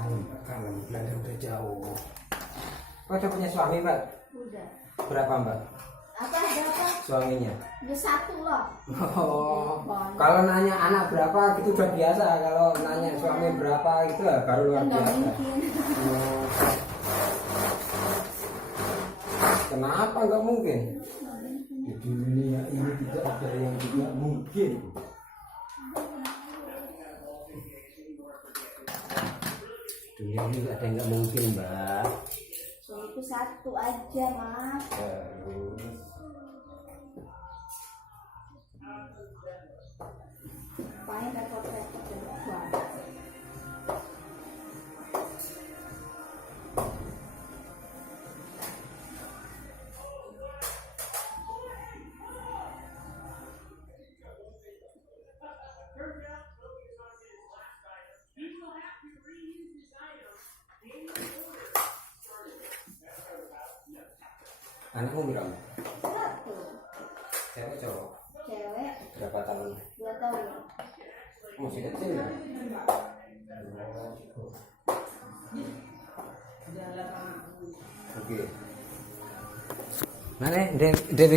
Kalau Belanda udah jauh. Kau udah punya suami, Mbak? Udah. Berapa, Mbak? Apa ada apa? Suaminya? Udah satu loh. Oh, kalau nanya anak berapa gitu udah biasa. Kalau nanya suami berapa gitu lah baru luar Enggak biasa. mungkin. Oh. Kenapa nggak mungkin? Di dunia ini tidak ada yang tidak mungkin. Dunia ini nggak ada yang nggak mungkin, Mbak. Suamiku satu aja, Mas. Terus Paling repot-repot dan banget. anakmu berapa? Satu. Cewek cowok? Cewek. Berapa tahun? 2 tahun. Masih kecil ya? Oke. Mana?